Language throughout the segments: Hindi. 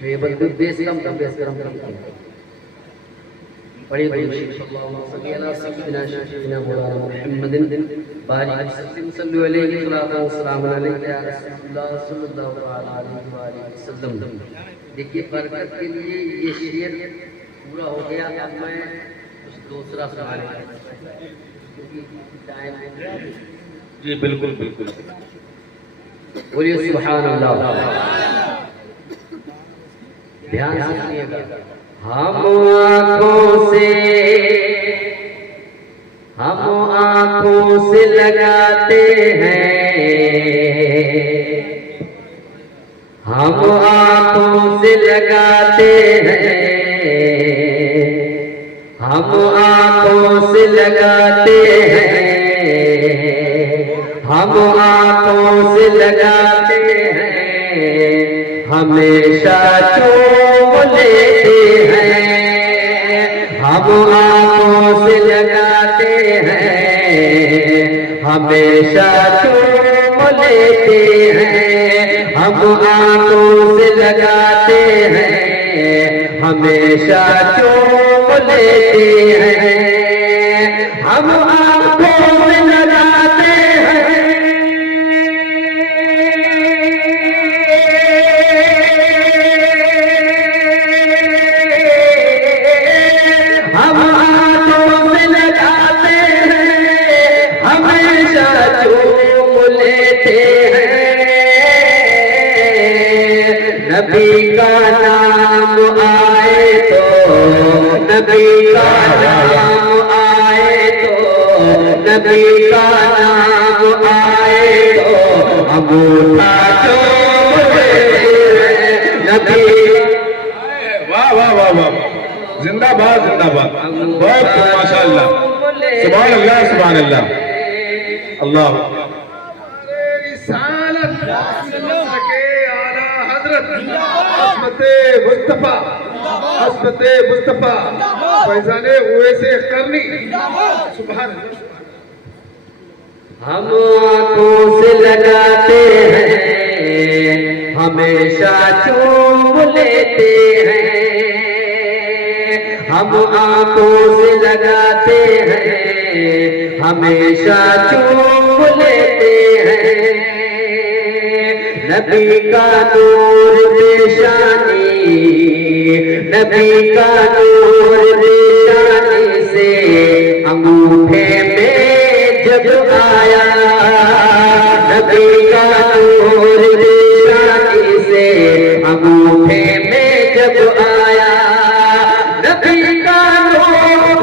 ट्रेबल भी बेस कम कम बेस कम कम बड़ी बड़ी सल्लल्लाहु सय्यिदना मौलाना मुहम्मदिन बारिक सल्लल्लाहु अलैहि वसल्लम या रसूलुल्लाह सल्लल्लाहु अलैहि वसल्लम। देखिए बरकत के लिए ये शेर पूरा हो गया। अब मैं कुछ दूसरा सवाल क्योंकि टाइम जी बिल्कुल बिल्कुल। बोलिए सुभान अल्लाह। ध्यान से सुनिएगा। हम आँखों से लगाते हैं, हम आँखों से लगाते हैं, हम आँखों से लगाते हैं, हम आँखों से लगाते हैं, हमेशा चूम लेते हैं, हम आँखों से लगाते हैं, हमेशा चूम लेते हैं, हम आँखों से लगाते हैं, हमेशा चूम लेते हैं, हम आँखों से लगाते हैं, हम आँखों से लगाते हैं, हमेशा चूम लेते हैं, नबी का नाम आए तो, नबी का नाम आए तो, नबी का नाम आए तो हम उठा चूम लेते हैं, नबी। वाह वाह वाह वाह, जिंदाबाद जिंदाबाद, बहुत माशाअल्लाह, सुभान अल्लाह सुभान अल्लाह। अल्लाह हस्बते मुस्तफा फैजाने हुए से करनी। सुभान हम आँखों से लगाते हैं, हमेशा चूम लेते हैं, हम आँखों से लगाते हैं, हमेशा चूम लेते हैं, नबी का नूर पेशानी, नबी का नूर पेशानी से अंगूठे में जब आया, नबी का नूर पेशानी से अंगूठे में जब आया, नबी का नूर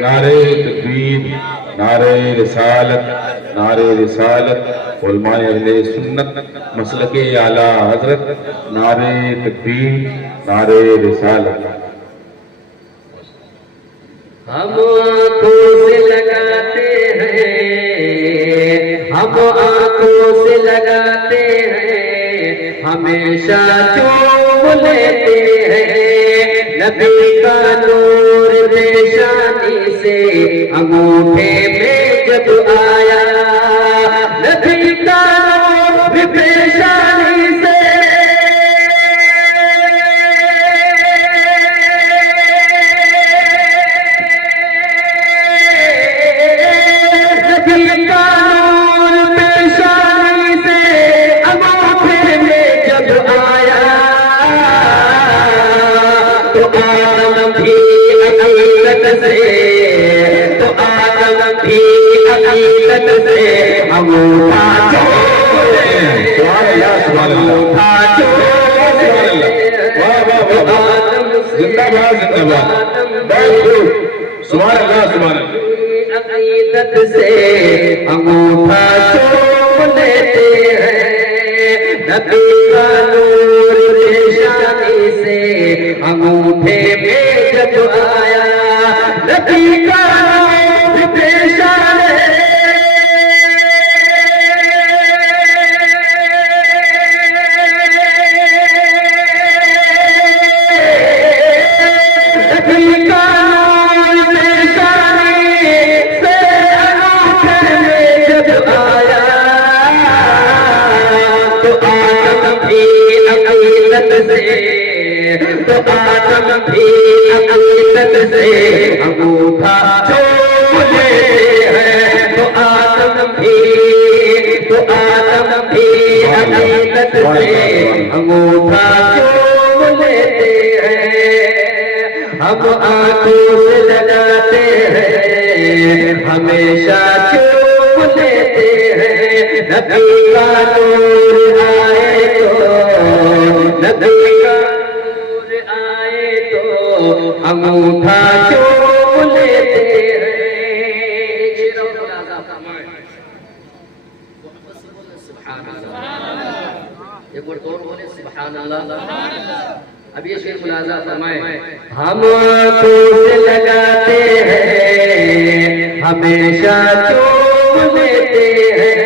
नारे तकबीर, नारे रिसालत, नारे रिसालत, उलमाए अहले सुन्नत मसलके आला हजरत, नारे तकबीर, नारे रिसालत। हम आँखों से लगाते हैं, हम आँखों से लगाते हैं, हमेशा चूम लेते हैं, नबी का नूर पेशानी से अंगूठे में जब आया, नबी का नूर पेशानी से जिंदाबाद जिंदाबाद, सुभान अल्लाह सुभान अल्लाह। अकीदत से अंगूठा चूम लेते हैं, नबी का नूर पेशानी से अंगूठे में जब आया, नबी का नूर पेशानी तो आदम भी अकीदत से अंगूठा चूम लेते हैं। तो आदम भी अकीदत से अंगूठा चूम लेते हैं। हम आंखों से लगाते हैं हमेशा चूम लेते हैं। नबी का नूर आए तो, नबी का नूर आए तो अंगूठा चूम लेते हैं। एक बार और बोले सुभान अल्लाह। अब ये शेर मुलाजा फरमाए, हम आंखों से लगाते हैं हमेशा चूम लेते हैं।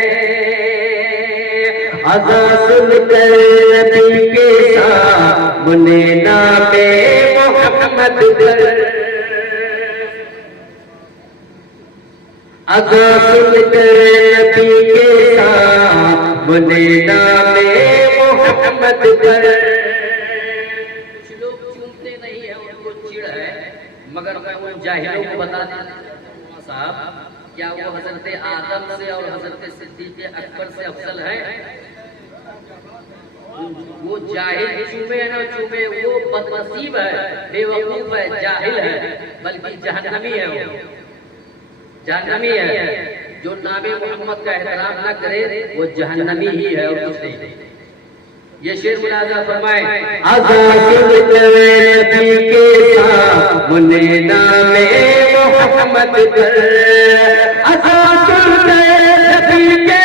अज़ा सुनकर नबी के सामने नामे मोहम्मद कर, अज़ा सुनकर नबी के सामने नामे मोहम्मद कर। कुछ लोग चूमते नहीं है, उनको चिढ़ है, मगर मैं वो जाहिलों को बता देता साहब, क्या वो हजरत आदम से और हजरत सिद्दीक़ अकबर से अफजल है? वो जाहिल चूमे न चूमे, वो बदनसीब है, बेवकूफ है, जाहिल है, बल्कि जहन्नमी है। वो जहन्नमी है। जो नामे मोहम्मद का एहतराम न करे वो जहन्नमी ही है और कुछ नहीं। ये शेर मुलाजा फरमाए, नबी के सामने नामे मोहम्मद कर, नबी के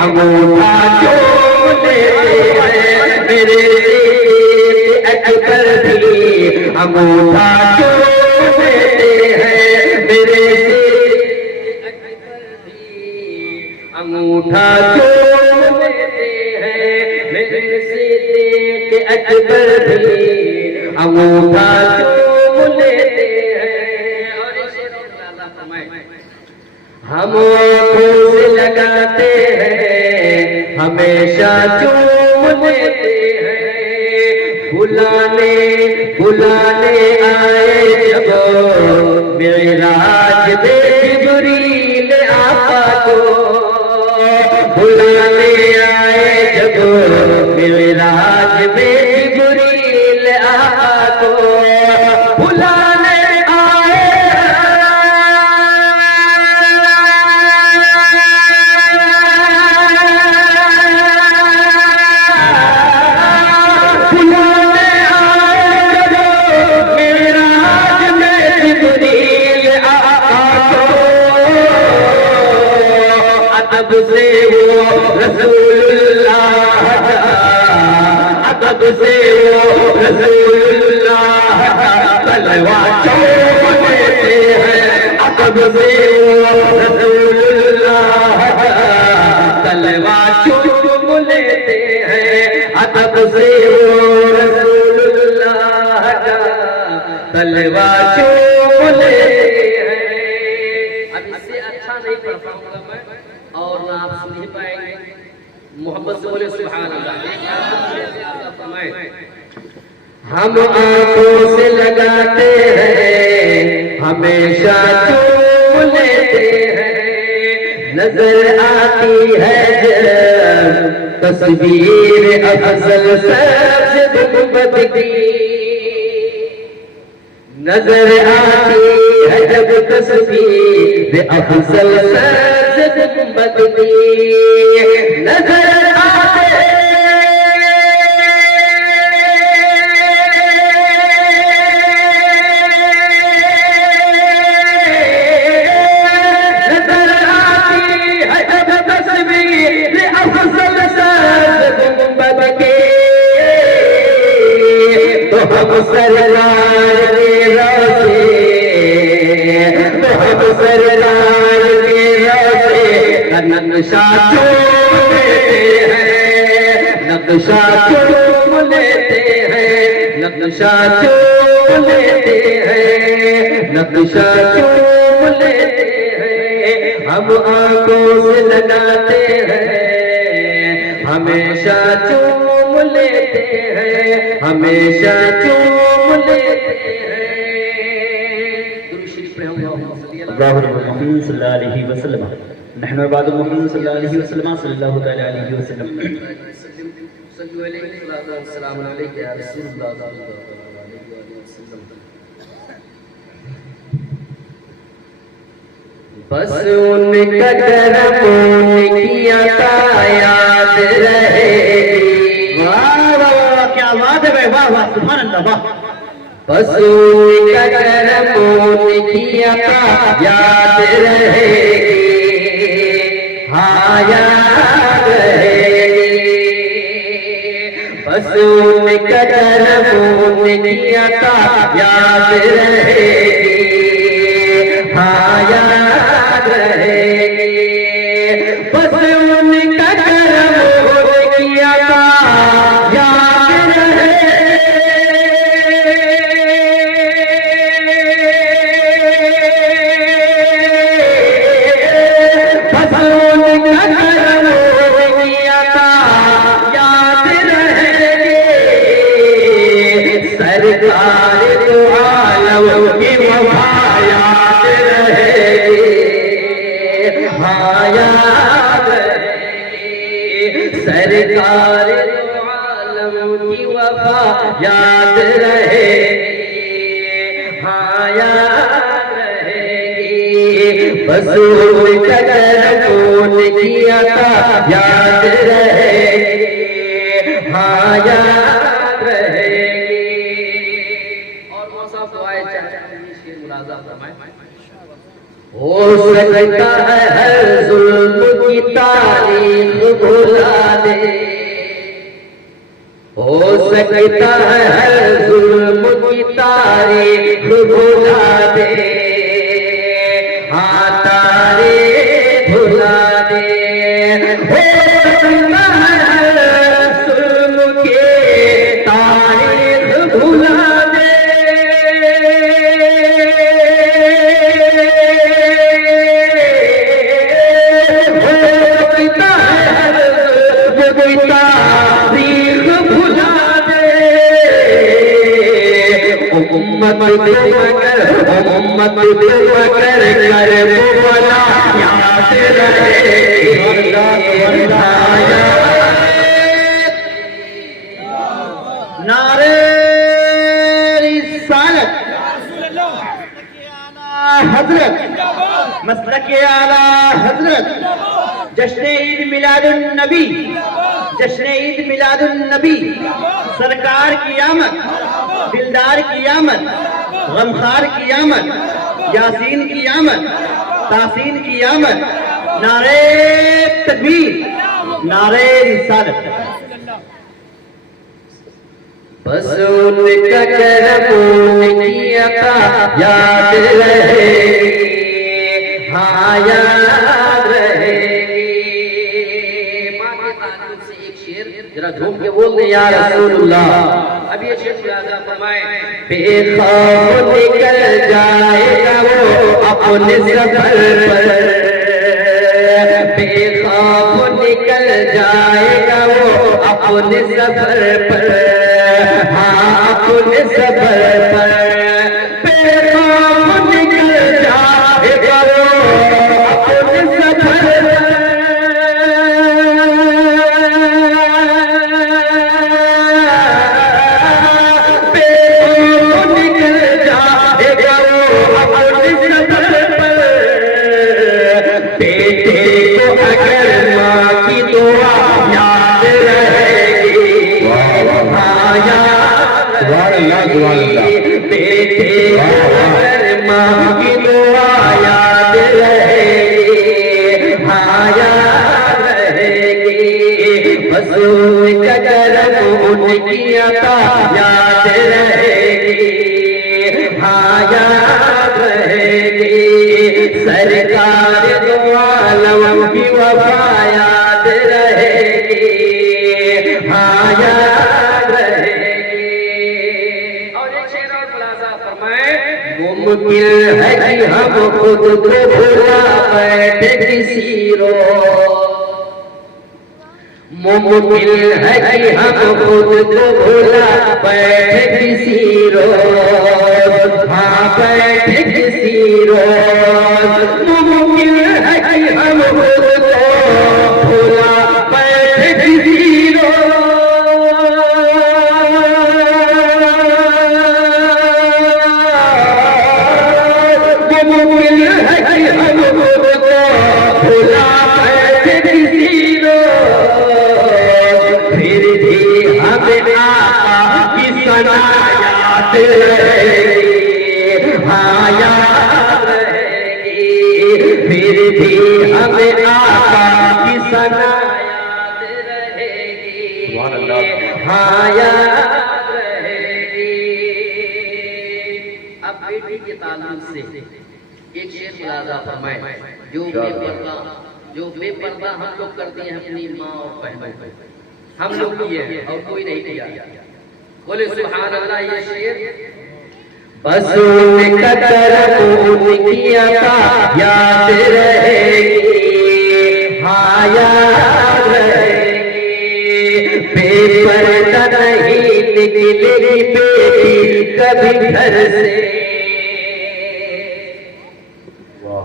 अंगूठा चूम लेते हैं। मेरे अकबर भी अंगूठा चूम लेते हैं। मेरे अकबर भी अंगूठा चूम लेते हैं। मेरे से अकबर भी अंगूठा चूम लेते हैं। और इसे हम आंखों से लगाते हैं हमेशा चूम लेते हैं। बुलाने आए जब मेराज में जिब्रील आका को, बुलाने आए जब मेराज में जिब्रील आका को, बुलाने अदब से वो रसूलुल्लाह का, अदब से वो रसूलुल्लाह का तलवा चूम लेते हैं। अदब से वो रसूलुल्लाह का तलवा चूम लेते हैं। अदब से वो रसूलुल्लाह का तलवा चूम लेते हैं। अब इससे अच्छा नहीं पढ़ पाऊंगा मैं और ना आप सुन ही पाएंगे। मोहब्बत से बोले सुभान अल्लाह। हम आंखों से लगाते हैं हमेशा चूम लेते हैं। नजर आती है जब तस्वीर अफजल सबसे गुंबद की, नजर आती है जब तस्वीर अफजल सबसे गुंबद की, नजर आते हम सरदार के रास्ते नक्शा चूम लेते हैं, हम आंखों से लगाते हैं, हमेशा चूम लेते हैं, हमेशा चूम लेते हैं। मोहम्मद सल्लल्लाहु अलैहि वसल्लम नहनु इबादु मोहम्मद सल्लल्लाहु अलैहि वसल्लम सल्लल्लाहु तआला अलैहि वसल्लम सल्लल्लाहु अलैहि वसल्लम अलैहि या रसूलुल्लाह सल्लल्लाहु अलैहि वसल्लम। बस उनका करम उनकी अता याद रहेगी। वाह वाह वाह, क्या बात है भाई, वाह वाह, सुभान अल्लाह, वाह। बस उनका करम उनकी अता याद रहेगी, हाँ याद रहेगी। बस उनका करम उनकी अता याद रहेगी, हाँ याद रहेगी। बस उनका करम उनकी अता याद रहेगी। बस उनका करम उनकी अता याद रहेगी। सरकार दो आलम की वफा याद रहेगी, हाँ याद रहेगी। सरकार दो आलम की वफा याद रहेगी, हाँ याद रहेगी। बस उनका करम उनकी अता याद रहेगी, हाँ याद रहेगी। और कौन सा दुआएं चाहते हैं इसके मुलाजा फरमाएं। हो सकता है हर जुल्म की तारीख भुला दे, हो सकता है हर जुल्म की तारीख भुला दे, हाँ तारीख भुला दे। हो सकता है हर जुल्म की तारीख भुला दे। उम्मत मगर कर बोला याद रहेगी, नारे रिसालत हजरत, मसलक आला हजरत, जश्न ईद मिलादुन नबी, जश्न ईद मिलादुन नबी। सरकार की आमद, दिलदार की आमद, गमखार की आमद, यासीन की आमद, तासीन की आमद। नारे तकबीर, नारे रिसालत। बस उनका करम उनकी अता याद रहेगी, हाँ याद रहेगी। माँ के ताल्लुक से एक शेर जरा झूम के बोल दे या रसूलुल्लाह। अब ये शेर मुलाजा फरमाए। बेखौफ निकल जाएगा वो अपने सफर पर, बेखौफ निकल जाएगा वो अपने सफर पर, हाँ अपने सफर पर। बेखौफ निकल जाएगा वो अपने सफर पर। उनकी अता याद रहेगी, हाँ याद रहेगी। सरकार दो आलम की वफा याद रहेगी, हाँ याद रहेगी। और एक शेर और मुलाजा फरमाए। मुमकिन है कि हम खुद को भुला बैठे किसी रोज, मुमकिन है कि हम खुद को भुला बैठे किसी रोज, हाँ बैठे किसी रोज। मुमकिन है कि हम खुद को भुला बैठे किसी रोज, मुमकिन है कि हम खुद को भुला बैठे किसी रोज, फिर भी हमें आका की सना याद रहेगी, हाँ याद रहेगी, फिर भी हमें आका की सना याद रहेगी, हाँ याद रहेगी। अब बेटी के ताल्लुक से एक शेर मुलाजा फरमाए, जो बेपर्दा हम लोग करते हैं अपनी माँ और बहनों पे, हम लोग किए हैं और कोई नहीं किया। बोले सुभान अल्लाह। ये शेर बस उनका करम उनकी अता याद रहेगी, हाँ याद रहेगी, बेपर्दा नहीं निकलेगी बेटी कभी घर से,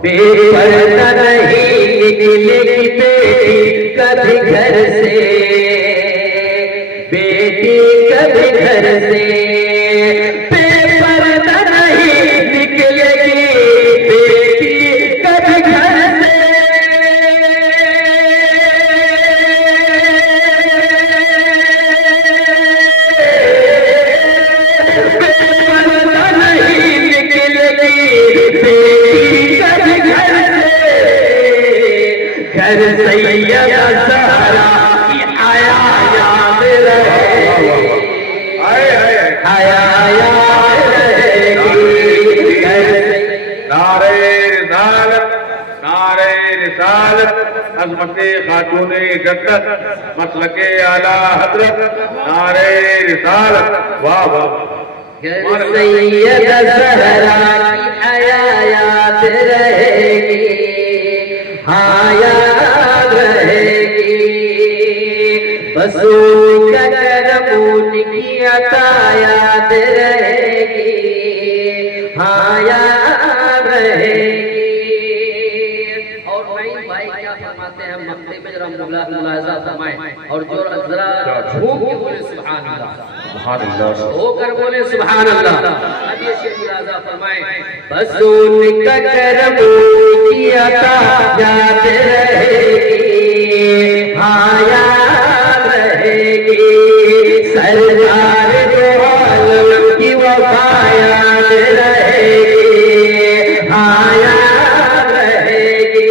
बेपर्दा नहीं निकलेगी बेटी कभी घर से, बेटी कभी घर से, बेपर्दा नहीं निकलेगी बेटी कभी घर से, बेपर्दा नहीं निकलेगी बेटी कभी घर से, घर सैयदा ज़हरा की आया याद रहेगी, आया याद रहेगी, नारे रिसालत, नारे रिसालत, अज़मते खातूने जन्नत, मसलके आला हज़रत, नारे रिसालत, वाह वाह। घर सैयदा ज़हरा की आया याद रहेगी, हाँ याद रहेगी, बस उनका करम उनकी अता याद रहेगी, हाँ याद रहेगी। और नहीं भाई क्या फरमाते हैं मक्ते में जरा मुलाजा फरमाए और जो जरा झूम के बोले सुभान अल्लाह, होकर बोले सुभान अल्लाह। अब ये शेर मुलाजा फरमाए, बस उनका करम उनकी अता याद रहेगी, हाँ याद रहेगी, सरकार दो आलम की वफा याद रहेगी, हाँ याद रहेगी।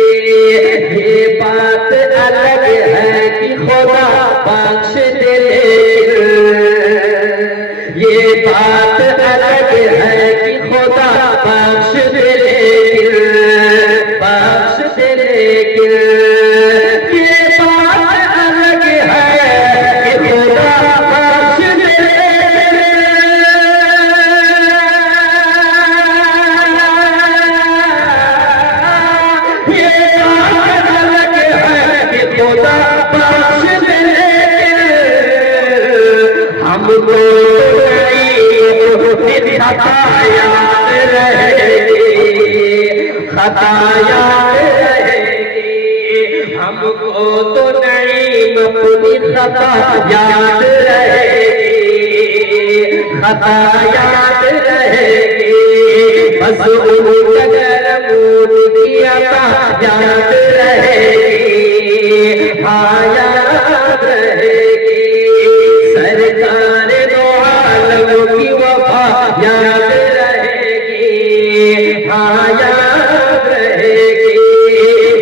ये बात अलग है कि खुदा बख्श दे, ये बात अलग है कि खुदा बख्श दे, बख्श दे, लेकिन ये बात अलग है कि खुदा बख्श दे, ये बात अलग है कि खुदा बख्श दे, हमको खता याद रहेगी, खता याद रहेगी, हमको तो नहीं अपनी खता याद रहेगी, खता याद रहेगी, बस उनका करम उनकी अता याद रहेगी, हाँ याद रहेगी, सरकार दो आलम की वफा याद रहेगी, हाँ याद रहेगी,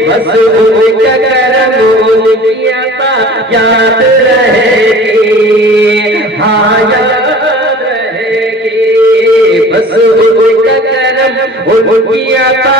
बस उनका करम उनकी अता याद रहेगी, हाँ याद रहेगी, बस उनका करम उनकी अता